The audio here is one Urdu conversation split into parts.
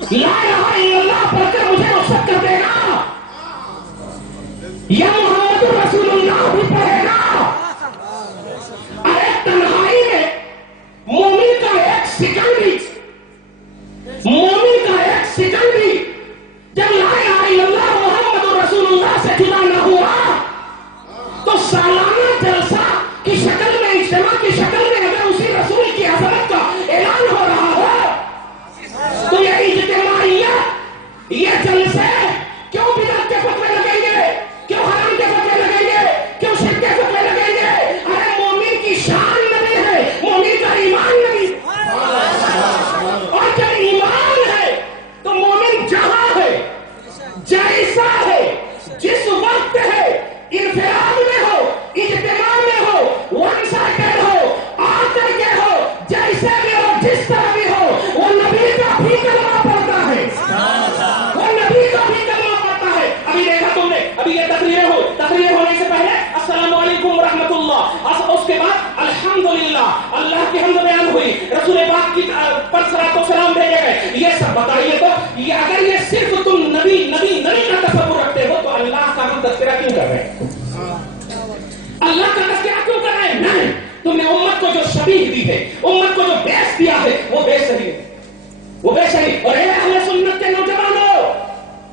لا الہ الا اللہ پڑھ کر مجھے رخصت کر دے گا، یا محمد رسول اللہ بھی پڑھے گا۔ ارے تنہائی میں مومن کا ایک سیکنڈ بھی، مومن کا ایک سیکنڈ بھی جب لا الہ الا اللہ محمد رسول اللہ سے جدا نہ ہوا تو سالانہ جلسہ کی شکل میں، اجتماع کی شکل میں اگر اسی رسول کی عظمت کا اعلان ہو رہا ہو تو یہ اجتماعیت، یہ جلسے کیوں بدعت کے فتوے لگیں گے، کیوں حرام کے فتوے لگیں گے، کیوں شرک کے فتوے لگیں گے؟ ارے مومن کی شان نبی ہے، مومن کا ایمان نبی ہے، اور جب ایمان ہے تو مومن جہاں ہے، جیسا ہے، جس وقت ہے، انفراد میں ہو، اجتماع میں ہو، ون سائیڈ ہو، آ کر کے ہو، جیسے بھی ہو، جس طرح بھی ہو، وہ نبی کا بھی کلمہ پڑھتا ہے، وہ نبی کا بھی کلمہ پڑھتا ہے۔ ابھی دیکھا تم نے، ابھی یہ تقریر ہونے سے پہلے السلام علیکم ورحمۃ اللہ، اس کے بعد الحمدللہ، اللہ کی حمد بیان ہوئی، رسول پاک کی پر صلاۃ و سلام بھیجے گئے۔ یہ سب بتائیے تو یہ اگر یہ صرف تم نبی کا تصور رکھتے ہو تو اللہ کا ہم تذکرہ کیوں کر رہے ہیں؟ اللہ کا تذکرہ کیوں کر رہے ہیں؟ نہیں، تم نے امت کو جو شبیہ دی ہے، امت کو جو بیس دیا ہے، وہ بیس صحیح ہے، وہ بیس صحیح۔ اور اے اہل سنت کے نوجوانوں،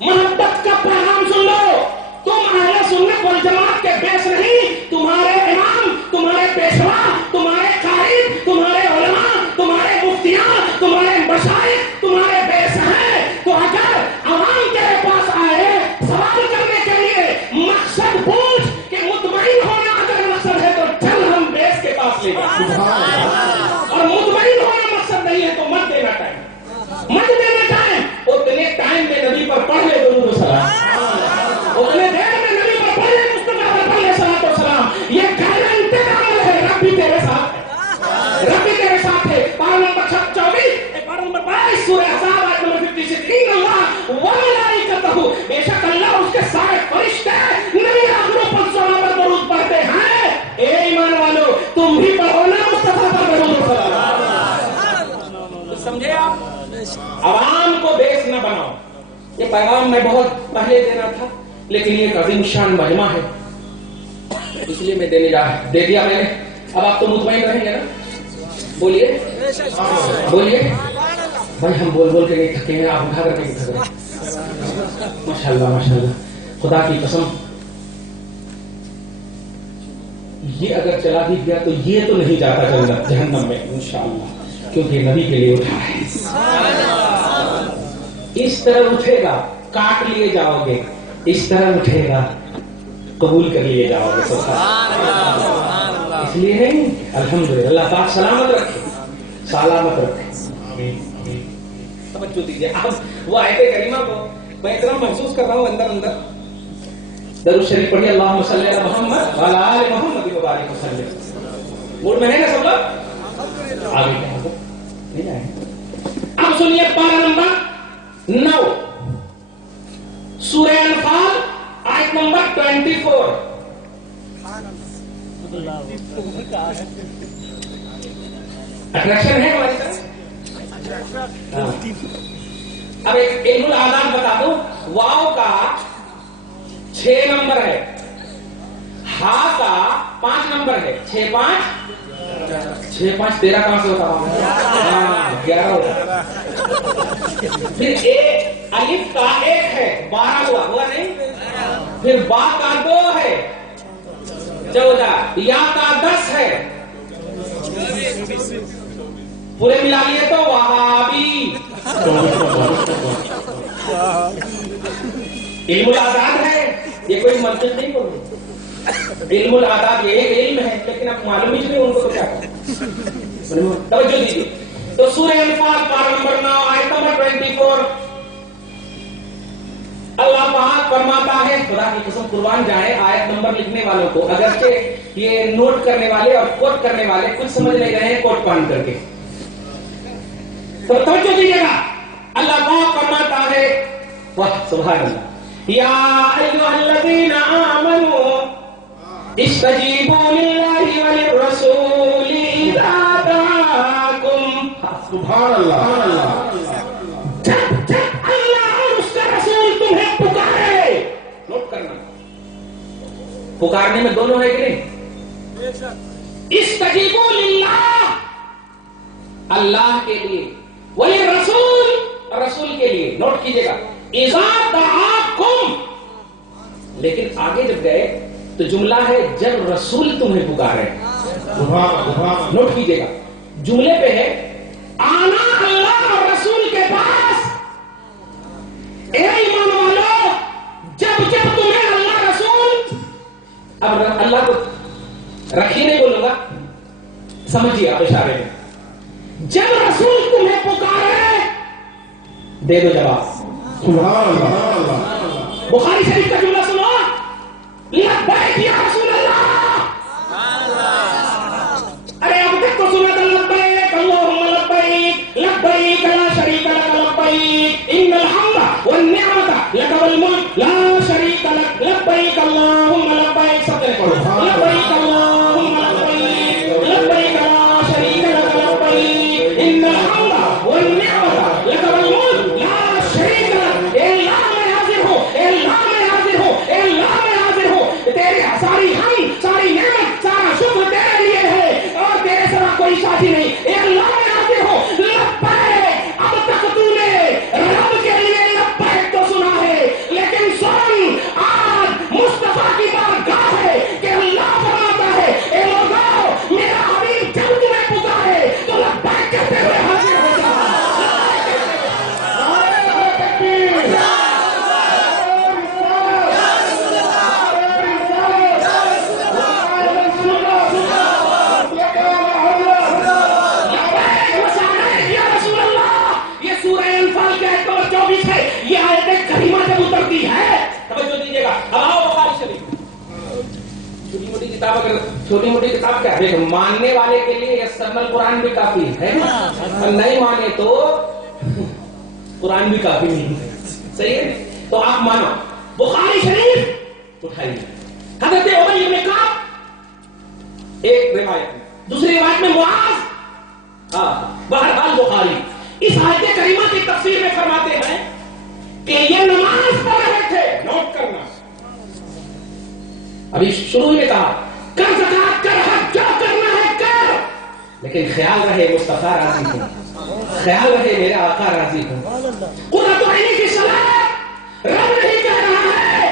محبت کا پیغام سن لو، تم اہل سنت والجماعت کے بیس نہیں، تمہارے امام، تمہارے پیشوا، تمہارے قائد، تمہارے علماء، تمہارے مفتیان، تمہارے مشائخ تمہارے بیس ہیں۔ تو اگر عوام تیرے پاس آئے سوال کرنے کے لیے، مقصد پوچھ کہ مطمئن ہونا اگر مقصد ہے تو چل ہم بیس کے پاس لے جائیں، اور مطمئن ہونا مقصد نہیں ہے تو مت دینا ٹائم، مت دینا ٹائم۔ اتنے ٹائم میں نبی پر پڑھ لے درود و سلام، اتنے دیر میں نبی پر پڑھ لے مصطفیٰ پر پڑھ لے صلاۃ و سلام۔ یہ گارنٹی عمل ہے، رب بھی تیرے ساتھ ہے، رب بھی تیرے ساتھ ہے۔ پارہ نمبر 24، پارہ نمبر 22 سورہ احزاب آیت نمبر 56، ان اللہ وملائکتہ، بے شک اللہ اس کے سارے فرشتے نبی آخروں پر صلوات پر درود پڑھتے ہیں۔ اے ایمان والو، تم بھی پڑھو نا مصطفیٰ پر درود و سلام۔ سمجھے آپ؟ عوام کو بیس نہ بناؤ۔ یہ پیغام میں بہت پہلے دینا تھا لیکن یہ ایک عظیم شان مجمع ہے، اس لیے میں دے دیا میں نے۔ اب آپ تو مطمئن رہیں گے نا؟ بولیے بولیے بھائی، ہم بول کے نہیں تھکے ہیں، آپ اٹھا کر کے نہیں تھک رہے۔ ماشاءاللہ ماشاءاللہ، خدا کی قسم یہ اگر چلا بھی گیا تو یہ تو نہیں جاتا جہنم میں انشاءاللہ، کیونکہ نبی کے لیے اٹھا ہے۔ اس طرح اٹھے گا کاٹ لیے جاؤ گے، اس طرح اٹھے گا قبول کر لیے جاؤ گے۔ اس لیے نہیں، الحمدللہ، اللہ پاک سلامت رکھے، سلامت رکھے۔ توجہ دیجیے، اب وہ آیت کریمہ کو میں اتنا محسوس کر رہا ہوں اندر درود شریف پڑھیے، اللہم صلی علی محمد وعلی آل محمد وبارک وسلم۔ موڈ میں ہے نا سب لوگ؟ آگے نہیں آئے؟ اب سنیے پارہ نمبر 9 سورہ انفال آیت نمبر 24۔ اٹریکشن ہے ہماری طرف۔ اب ایک علم الآداب بتا دوں، واو کا 6 نمبر ہے، ہا کا 5 نمبر ہے، 6 5 13 کہاں سے ہوتا؟ 11 ہوتا۔ پھر الف کا 1 ہے، 12 ہوا نہیں؟ پھر با کا 2 ہے، 14، یا کا 10 ہے، پورے ملا لیے تو وہابی۔ علم الآداب ہے، یہ کوئی منطق نہیں بول رہی۔ علم الآداب یہ ایک علم ہے لیکن اب معلوم ہی نہیں ان کو تو کیا کریں۔ توجہ دیجیے، تو سورہ انفال پارہ نمبر 9 آیت نمبر 24، اللہ پاک فرماتا ہے، خدا کی قسم قربان جائے آیت نمبر لکھنے والوں کو، اگرچہ یہ نوٹ کرنے والے اور کوٹ کرنے والے کچھ سمجھ نہیں رہے ہیں کوٹ پان کر کے، تو توجہ دیجیے گا، اللہ پاک فرماتا ہے، واہ سبحان اللہ، یا ایھا الذین آمنوا استجیبوا للہ وللرسول اذا دعاکم، سبحان اللہ، جب پکارنے میں دونوں ہے کہ نہیں؟ استجیبوا للہ، اللہ کے لیے، وللرسول، رسول کے لیے. نوٹ کیجئے گا، اذا دعاکم. لیکن آگے جب گئے تو جملہ ہے جب رسول تمہیں پکارے. نوٹ کیجئے گا، جملے پہ ہے آنا اللہ اور رسول کے پاس. اے ایمان والو، جب جب تمہیں اللہ رسول، اب اللہ کو رکھیے نہیں بولوں گا، سمجھیے آپ اشارے میں. جب رسول تمہیں پکارے دے دو جواب. سبحان اللہ. بخاری شریف کا جملہ سنو، لبیک یا رسول اللہ. ارے اب تک تو سنا تھا لبیک اللہم لبیک لبیک لا شریک لک لبیک ان الحمد والنعمت لک والملک لا شریک لک لبیک اللہم لبیک. سب نے پڑھو لبیک اللہم لبیک لبیک لا شریک لک لبیک ان الحمد والنعمت لک والملک لا شریک لک. اے اللہ میں حاضر ہوں، اے اللہ میں حاضر ہوں، اے اللہ میں حاضر ہوں. تیری ساری حمد، ساری نعمت، سارا شکر تیرے لیے ہے اور تیرے سوا کوئی ساتھی نہیں. اے اللہ میں حاضر ہوں. لبیک. اب تک تو نے رب کے لیے لبیک تو سنا ہے، لیکن سن آج مصطفیٰ کی بارگاہ ہے کہ اللہ فرماتا ہے اے لوگوں، میرا حبیب جب تمہیں پکارے تو لبیک کہتے ہوئے حاضر ہو جاؤ. یہ آیت کریمہ جب اترتی ہے، توجہ دیجیے گا. اب آؤ بخاری شریف. چھوٹی موٹی کتاب، اگر چھوٹی موٹی کتاب کیا ہے، ماننے والے کے لیے یسرنا القرآن بھی کافی ہے، اور نہیں مانے تو قرآن بھی کافی نہیں ہے. صحیح ہے؟ تو آپ مانو. بخاری شریف اٹھائیے. حضرت ابی بن کعب ایک روایت میں، دوسری روایت میں معاذ. بہرحال بخاری اس آیت کریمہ کی تفسیر میں فرماتے ہیں کہ یہ نماز پڑھ رہے تھے. نوٹ کرنا، ابھی شروع میں کہا کر زکات کر، حج جو کرنا ہے کر، لیکن خیال رہے مصطفیٰ راضی ہوں، خیال رہے میرے آقا راضی ہوں. قرۃ عینی کی صلاۃ رب نہیں کہہ رہا ہے،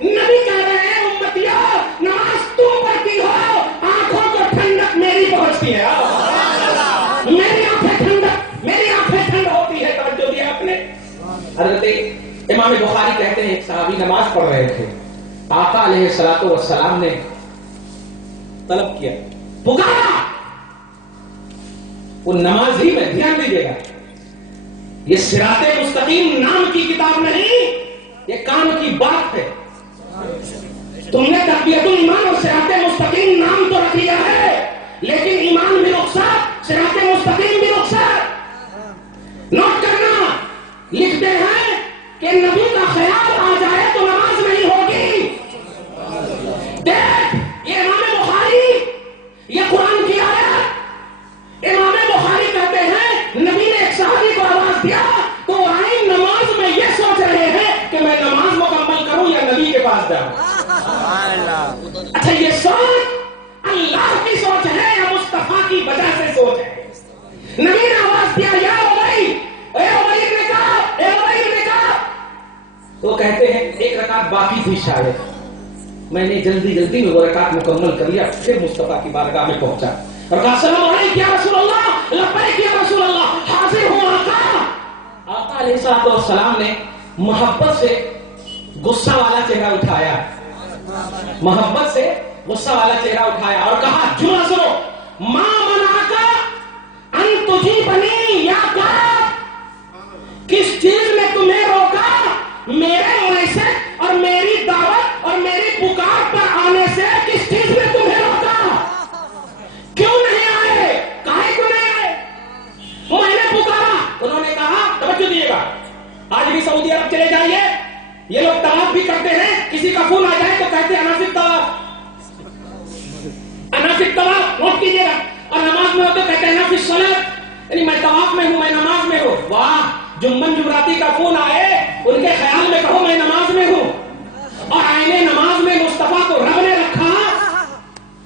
نبی کہہ رہے ہیں امتیوں نماز تم پڑھتی ہو، آنکھوں کو ٹھنڈک میری پہنچتی ہے. میری آنکھیں ٹھنڈک، میری آنکھیں ٹھنڈ ہوتی ہے. توجہ دیا آپ نے. حضرت امام بخاری کہتے ہیں ایک صحابی نماز پڑھ رہے تھے، آقا علیہ الصلوۃ والسلام نے طلب کیا، پکارا. وہ نماز ہی میں، دھیان دیجیے گا، یہ صراط مستقیم نام کی کتاب نہیں، یہ کام کی بات ہے. تم نے تقویت الایمان اور صراط مستقیم نام تو رکھ لیا ہے، لیکن ایمان بھی رخصت، صراط مستقیم بھی رخصت. نوٹ کرنا، لکھتے ہیں کہ نبی کا خیال آ جائے تو نماز نہیں ہوگی. دیکھ، یہ امام بخاری، یہ قرآن کی آیت. امام بخاری کہتے ہیں نبی نے ایک صحابی کو آواز دیا تو آئے نماز میں یہ سوچ رہے ہیں کہ میں نماز مکمل کروں یا نبی کے پاس جاؤں. اچھا، یہ سوچ اللہ کی سوچ ہے یا مصطفیٰ کی وجہ سے سوچ ہے؟ نبی نے آواز دیا یا ابی، اے ابی ابن کعب، اے ابی ابن کعب. تو کہتے ہیں ایک رکعت باقی تھی شاید، میں نے جلدی میں وہ رکعت مکمل کر لیا، پھر مصطفیٰ کی بارگاہ میں پہنچا اور کہا السلام علیکم یا رسول اللہ، لبیک یا رسول اللہ، حاضر ہوں آقا. آقا علیہ السلام نے محبت سے غصہ والا چہرہ اٹھایا، محبت سے غصہ والا چہرہ اٹھایا اور کہا جملہ سنو، ما منعک ان تجیبنی یا کعب. کس چیز نے تمہیں روکا میرے میسج اور میری دعوت اور میری پکار پر آنے سے؟ کس چیز نے تمہیں روکا؟ کیوں نہیں آئے؟ کاہے کو نہیں آئے؟ میں نے پکارا، انہوں نے کہا. توجہ دیجیے گا، آج بھی سعودی عرب چلے جائیے، یہ لوگ طواف بھی کرتے ہیں، کسی کا فون آ جائے تو کہتے ہیں اناسک طواف، اناسک طواف. نوٹ کیجیے گا. اور نماز میں ہوتے کہتے ہیں نافذ صلاۃ، یعنی میں طواف میں ہوں، میں نماز میں ہوں. واہ، جمن جمراتی کا فون آئے ان کے خیال میں کہو میں نماز میں ہوں، اور آئینے نماز میں مصطفیٰ کو رب نے رکھا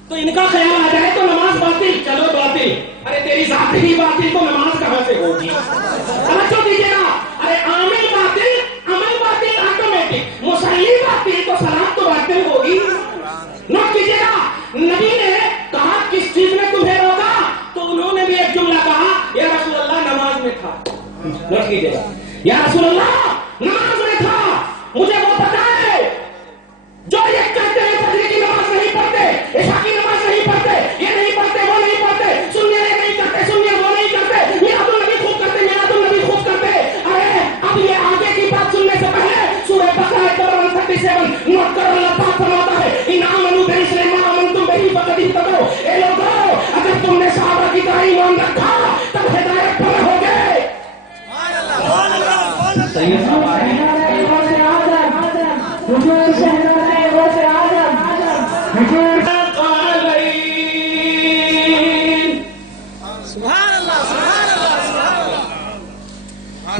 تو ان کا خیال آ جائے تو نماز باطل، چلو باطل، ارے تیری ذات ہی باطل تو نماز کہاں سے ہوگی؟ توجہ دیجیے گا، ارے عامل باطل، عمل باطل آٹومیٹک، مصلی باطل تو صلاۃ تو باطل ہوگی۔ نوٹ کیجیے گا، نبی نے کہا کس چیز میں تمہیں روکا؟ تو انہوں نے بھی ایک جملہ کہا، یا رسول اللہ نماز میں تھا۔ نوٹ کیجیے گا، یا رسول اللہ نماز میں تھا، مجھے وہ پتا ہے جو یہ کہتے ہیں فجر کی نماز نہیں پڑھتے، عشاء کی نماز نہیں پڑھتے، یہ نہیں پڑھتے، وہ نہیں پڑھتے، سنیے یہ نہیں کرتے، سنیے وہ نہیں کرتے، میلاد النبی خوب کرتے، میلاد النبی خوب کرتے۔ ارے اب یہ آگے کی بات سننے سے پہلے سورہ بقرہ 137 نوٹ کرو، اللہ پاک فرماتا ہے ان آمنوا بمثل ما آمنتم به فقد اهتدوا۔ اے لوگوں، اگر تم نے صحابہ کی طرح ایمان رکھا تب ہدایت پر رہو گے۔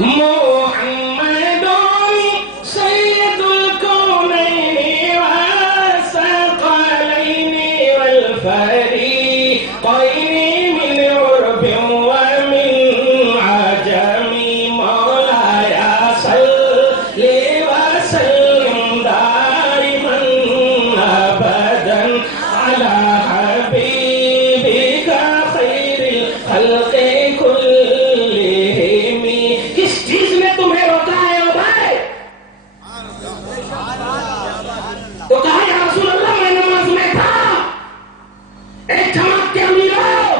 محمد سید الکونین والثقلین والفریقین من عرب ومن عجم مولاي صل وسلم دائما ابدا على حبيبك خير الخلق كلهم۔ کس چیز نے تمہیں روکا ہے او بھائی؟ تو کہا یا رسول اللہ میں نماز میں تھا۔ ایک جماعت کے امیروں،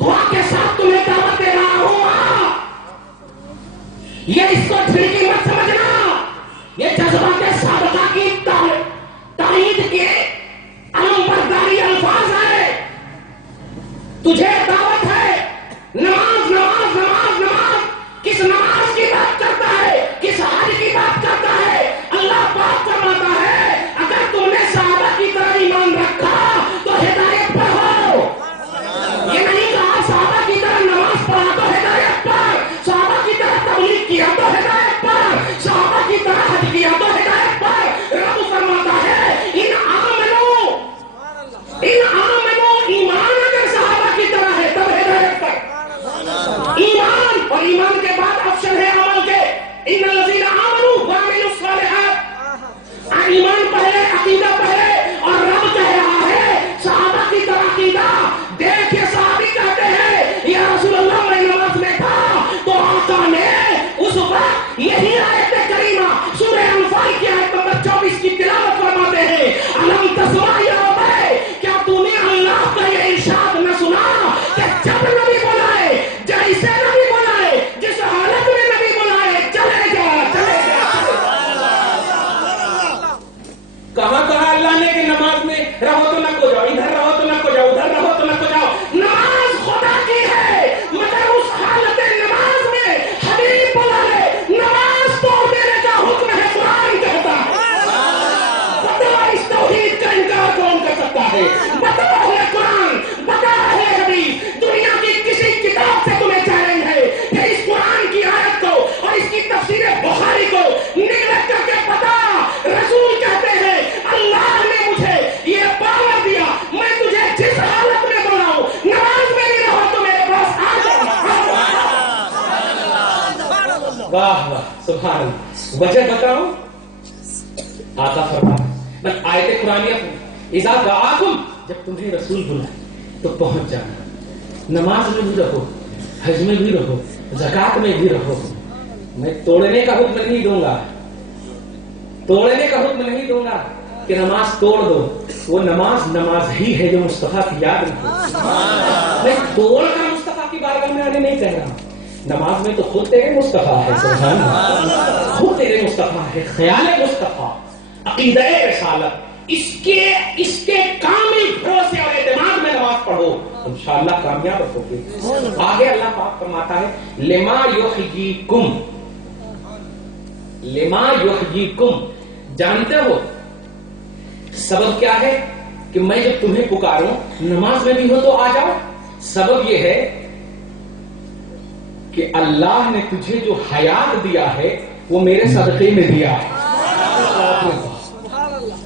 دعا کے ساتھ تمہیں دعوت دے رہا ہوں، یہ اس کو چھڑکی مت سمجھنا، یہ جذبات سابقہ کی تائید کے علم برداری الفاظ ہے۔ تجھے دعوت ہے، نماز نماز نماز نماز، کس نماز کی بات کرتا ہے؟ کس حج کی بات کرتا ہے؟ اللہ پاک فرماتا ہے اگر تم نے صحابہ کی طرح ایمان رکھا تو ہدایت پر ہو۔ یہ نہیں کہا صحابہ کی طرح نماز پڑھا تو ہدایت پر، صحابہ کی طرح تبلیغ کیا تو ہدایت پر، صحابہ کی طرح حج کیا تو ہدایت پر۔ رب فرماتا ہے ان آمنو ایمان اگر صحابہ کی طرح ہے تب ہدایت پر۔ ایمان اور ایمان کے بعد آپشن ہے عمل کے، ان الذین آمنوا وعملوا الصالحات۔ ایمان پہلے، عقیدہ پہلے، اور رب کہہ رہا ہے صحابہ کی طرح عقیدہ۔ دیکھیے صحابی کہتے ہیں یا رسول اللہ میں نماز میں تھا، تو آقا نے اس وقت یہی آیت کریمہ سورہ انفال کی آیت نمبر 24 کی تلاوت فرماتے ہیں، الم تسمع یا ابے، کیا تو نے اللہ کا یہ ارشاد نہ سنا کہ جب نبی بلائے، جیسے نبی بلائے، جس حالت میں نبی بلائے چلے جا چلے جا۔ کہاں کہا اللہ نے کہ نماز میں رہو تو نہ کو جاؤ، ادھر رہو تو نہ کو جاؤ، ادھر رہو تو نہ کو جاؤ۔ نماز خدا کی ہے، مگر اس حالت نماز میں حبیب بلا لے، نماز توڑ دینے کا حکم ہے، قرآن کہتا ہے۔ بتاؤ اس توحید کا انکار کون کر سکتا ہے؟ بتاؤ ہے قرآن، بتاؤ ہے حدیث، دنیا کی کسی کتاب سے تمہیں چیلنج ہے کہ اس قرآن کی آیت کو اور اس کی تفسیر بخاری کو نگلٹ کر کے بتا۔ رسول کہتے ہیں اللہ نے مجھے یہ پاور دیا، میں تجھے جس حالت میں بلاؤں، نماز میں بھی رہو تو میرے پاس آ جاؤ۔ واہ واہ سبحان اللہ۔ وجہ بتاؤں، آقا فرماتا ہے آیت قرآنیہ اذا دعاکم، جب تمہیں رسول بلائے تو پہنچ جانا، نماز میں بھی رہو، حج میں بھی رہو، زکات میں بھی رہو۔ میں توڑنے کا حکم نہیں دوں گا، توڑنے کا حکم نہیں دوں گا کہ نماز توڑ دو، وہ نماز ہی ہے جو مصطفیٰ کی یاد رکھو۔ میں توڑ کر مصطفیٰ کی بارگاہ میں آنے نہیں کہہ رہا، نماز میں تو خود تیرے مصطفیٰ ہے، سبحان اللہ، خود تیرے مصطفیٰ ہے، خیال مصطفیٰ، عقیدہ رسالت، اس کے کامل بھروسے اور اعتماد میں نماز پڑھو، انشاءاللہ کامیاب ہو گے۔ آگے اللہ پاک فرماتا ہے لما یحییکم، لما یحییکم، جانتے ہو سبب کیا ہے کہ میں جب تمہیں پکاروں نماز میں بھی ہو تو آ جاؤ؟ سبب یہ ہے کہ اللہ نے تجھے جو حیات دیا ہے وہ میرے صدقے میں دیا ہے،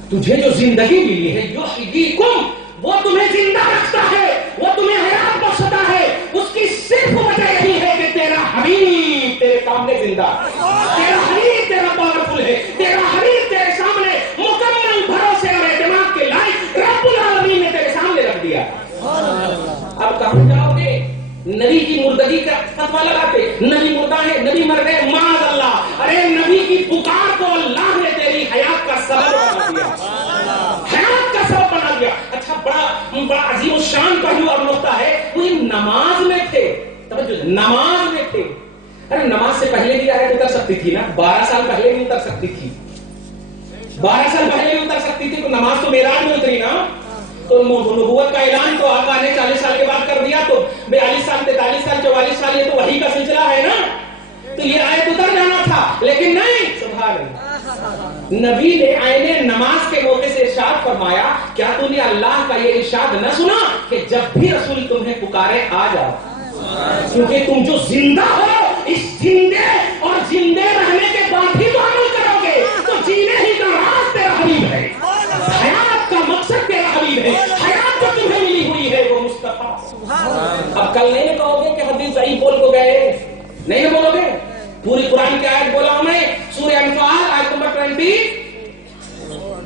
تجھے جو زندگی ملی ہے یحییکم، وہ تمہیں زندہ رکھتا ہے، وہ تمہیں حیات بخشتا ہے، اس کی صرف وجہ یہی ہے کہ تیرا حبیب تیرے سامنے زندہ ہے، تیرا حبیب تیرا پاورفل ہے، تیرا حبیب تیرے سامنے مکمل بھروسے اور اعتماد کے لائق رب العالمین نے تیرے سامنے رکھ دیا۔ اب کہاں جاؤ گے؟ نبی کی مردگی کا فتویٰ لگاتے، نبی مردہ ہے، نبی مر گئے، معاذ اللہ۔ ارے نبی کی پکار کو اللہ نے تیری حیات کا سبب بنا دیا، حیات کا سبب بنا دیا۔ اچھا بڑا عظیم الشان پہلو اور نقطہ ہے، وہ نماز میں تھے، توجہ، نماز میں تھے۔ ارے نماز سے پہلے بھی آیت اتر سکتی تھی نا، 12 سال پہلے بھی اتر سکتی تھی، 12 سال پہلے بھی اتر سکتی تھی، تو نماز تو معراج میں اتری نا۔ تو نبوت کا اعلان تو آقا نے 40 سال کے بعد کر دیا، تو 42 سال 43 سال 44 سال یہ تو وحی کا سلسلہ ہے نا، تو یہ آیت اتر جانا تھا، لیکن نہیں، سبحان اللہ، نبی نے عین نماز کے موقع سے ارشاد فرمایا، کیا تو نے اللہ کا یہ ارشاد نہ سنا کہ جب بھی رسول تمہیں پکارے آ جاؤ، کیونکہ تم جو زندہ ہو، اس زندے اور زندے رہنے کے بعد ہی تو عمل کرو گے، تو جینے ہی کا راز تیرا حبیب ہے، حیات کا مقصد تیرا حبیب ہے، حیات جو تمہیں ملی ہوئی ہے وہ مصطفیٰ۔ اب کل نہیں کہو گے کہ حدیث ضعیف بول کو گئے، نہیں بولو گے، پوری قرآن کی آیت بولا ہوں میں، سورہ انفال آیت نمبر 20،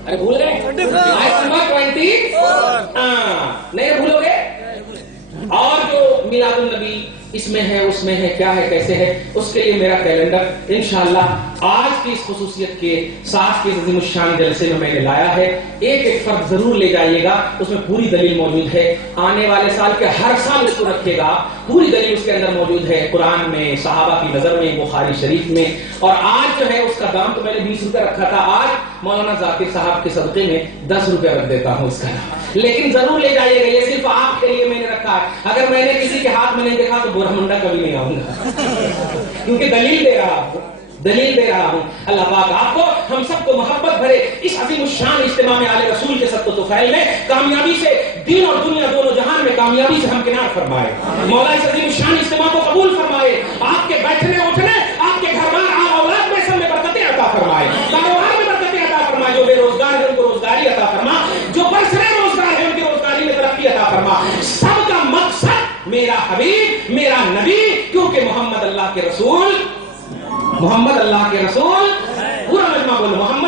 ارے بھول گئے آیت نمبر 20، نہیں بھولو گے۔ اور جو میلاد النبی اس میں ہے، اس میں ہے، کیا ہے، کیسے ہے، اس کے لیے میرا کیلنڈر انشاءاللہ آج کی اس خصوصیت کے ساتھ کے عظیم الشان جلسے میں نے لایا ہے۔ ایک ایک فرد ضرور لے جائیے گا، اس میں پوری دلیل موجود ہے، آنے والے سال کے ہر سال اس کو رکھے گا، پوری دلیل اس کے اندر موجود ہے، قرآن میں، صحابہ کی نظر میں، بخاری شریف میں۔ اور آج جو ہے اس کا دام تو میں نے 20 روپے رکھا تھا، آج مولانا ذاکر صاحب کے صدقے میں 10 روپے رکھ دیتا ہوں اس کا، لیکن ضرور لے جائیے گا، یہ صرف آپ کے لیے میں نے رکھا ہے۔ اگر میں نے کسی کے ہاتھ میں نہیں دیکھا تو برہمنڈا کبھی نہیں آؤں گا، کیونکہ دلیل دے رہا ہوں، دلیل دے رہا ہوں۔ اللہ پاک آپ کو، ہم سب کو محبت بھرے اس عظیم الشان اجتماع میں آل رسول کے صدقۃ الطفیل میں کامیابی سے، دین اور دنیا دونوں جہان میں کامیابی سے ہمکنار فرمائے۔ مولا اس عظیم الشان اجتماع کو قبول فرمائے، آپ کے بیٹھنے اٹھنے، آپ کے گھر بار آل اولاد میں سب میں برکتیں عطا فرمائے، کاروبار میں برکتیں عطا فرمائے، جو بے روزگار ہیں ان کو روزگاری عطا فرما، جو برسرے روزگار ہیں ان کی روزگاری میں ترقی عطا فرما۔ سب کا مقصد میرا حبیب، میرا نبی، کیونکہ محمد اللہ کے رسول، محمد اللہ کے رسول، پورا مجمع بولو محمد